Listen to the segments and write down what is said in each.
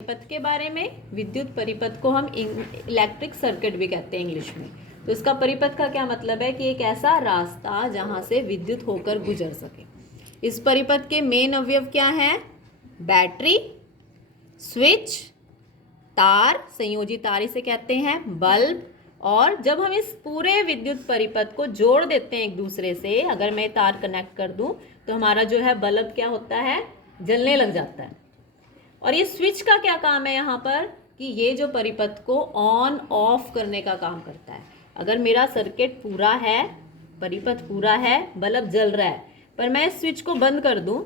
परिपथ के बारे में। विद्युत परिपथ को हम इलेक्ट्रिक सर्किट भी कहते हैं इंग्लिश में। तो इसका परिपथ का क्या मतलब है कि एक ऐसा रास्ता जहां से विद्युत होकर गुजर सके। इस परिपथ के मेन अवयव क्या हैं? बैटरी, स्विच, तार, संयोजी तार इसे कहते हैं, बल्ब। और जब हम इस पूरे विद्युत परिपथ को जोड़ देते हैं एक दूसरे से, अगर मैं तार कनेक्ट कर दूं तो हमारा जो है बल्ब क्या होता है, जलने लग जाता है। और ये स्विच का क्या काम है यहाँ पर कि ये जो परिपथ को ऑन ऑफ करने का काम करता है। अगर मेरा सर्किट पूरा है, परिपथ पूरा है, बल्ब जल रहा है, पर मैं इस स्विच को बंद कर दूं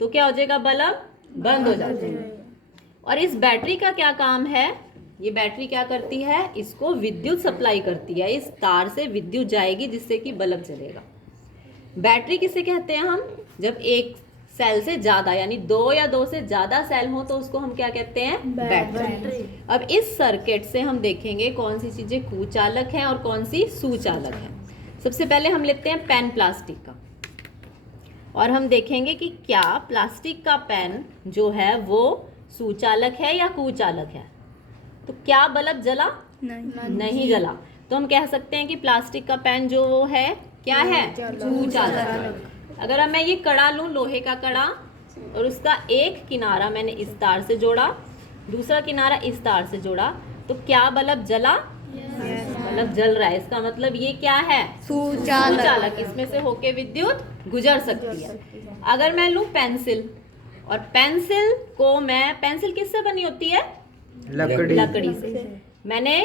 तो क्या हो जाएगा, बल्ब बंद हो जाएगा। और इस बैटरी का क्या काम है? ये बैटरी क्या करती है, इसको विद्युत सप्लाई करती है। इस तार से विद्युत जाएगी जिससे कि बल्ब जलेगा। बैटरी किसे कहते हैं हम? जब एक सेल से ज्यादा यानी दो या दो से ज्यादा सेल हो तो उसको हम क्या कहते हैं, बैटरी। अब इस सर्किट से हम देखेंगे कौन सी चीजें कुचालक हैं और कौन सी सुचालक हैं। सबसे पहले हम लेते हैं पेन प्लास्टिक का, और हम देखेंगे कि क्या प्लास्टिक का पेन जो है वो सुचालक है या कुचालक है। तो क्या बल्ब जला? नहीं जला। तो हम कह सकते हैं कि प्लास्टिक का पेन जो वो है क्या है, कुचालक। अगर मैं ये कड़ा लूं, लोहे का कड़ा, और उसका एक किनारा मैंने इस तार से जोड़ा, दूसरा किनारा इस तार से जोड़ा, तो क्या बल्ब जला? बल्ब जल रहा है। इसका मतलब ये क्या है, सुचालक। इसमें से होके विद्युत गुजर सकती है। अगर मैं लूं पेंसिल, और पेंसिल को मैं, पेंसिल किससे बनी होती है, लकड़ी से। मैंने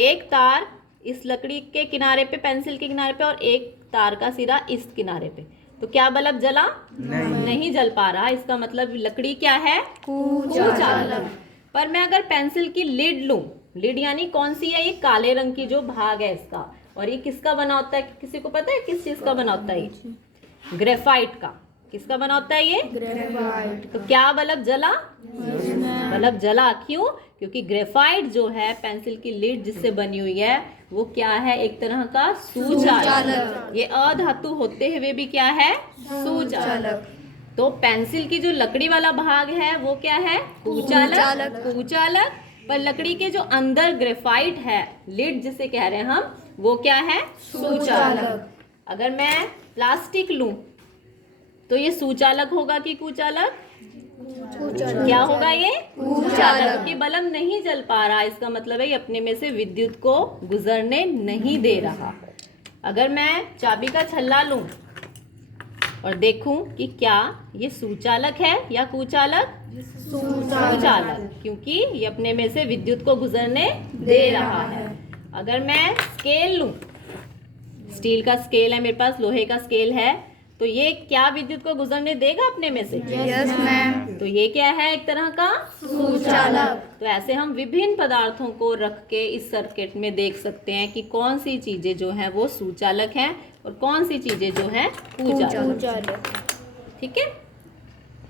एक तार इस लकड़ी के किनारे पे, पेंसिल के किनारे पे, और एक तार का सिरा इस किनारे पे, तो क्या बल्ब जला? नहीं जल पा रहा। इसका मतलब लकड़ी क्या है, कुचालक। पर मैं अगर पेंसिल की लिड लूं, लिड यानी कौन सी है, ये काले रंग की जो भाग है इसका, और ये किसका बना होता है, किसी को पता है किस चीज का बना होता है? ये ग्रेफाइट का। किसका बना होता है ये, ग्रेफाइट। तो क्या बल्ब जला? बल्ब जला। क्यों? क्योंकि ग्रेफाइट जो है पेंसिल की लिड जिससे बनी हुई है वो क्या है, एक तरह का सुचालक। ये अधातु होते हुए भी क्या है, सुचालक। तो पेंसिल की जो लकड़ी वाला भाग है वो क्या है, कुचालक। पर लकड़ी के जो अंदर ग्रेफाइट है, लिड जिसे कह रहे हैं हम, वो क्या है, सुचालक। अगर मैं प्लास्टिक लूं तो ये सुचालक होगा कि कुचालक? क्या होगा ये, कुचालक। कि बल्ब नहीं जल पा रहा, इसका मतलब है ये अपने में से विद्युत को गुजरने नहीं दे रहा। अगर मैं चाबी का छल्ला लूं और देखूं कि क्या ये सुचालक है या कुचालक? सुचालक, क्योंकि ये अपने में से विद्युत को गुजरने दे रहा है। अगर मैं स्केल लूं, स्टील का स्केल है मेरे पास, लोहे का स्केल है, तो ये क्या विद्युत को गुजरने देगा अपने में से? Yes ma'am. तो ये क्या है, एक तरह का सुचालक। तो ऐसे हम विभिन्न पदार्थों को रख के इस सर्किट में देख सकते हैं कि कौन सी चीजें जो है वो सुचालक हैं और कौन सी चीजें जो है कुचालक। ठीक है।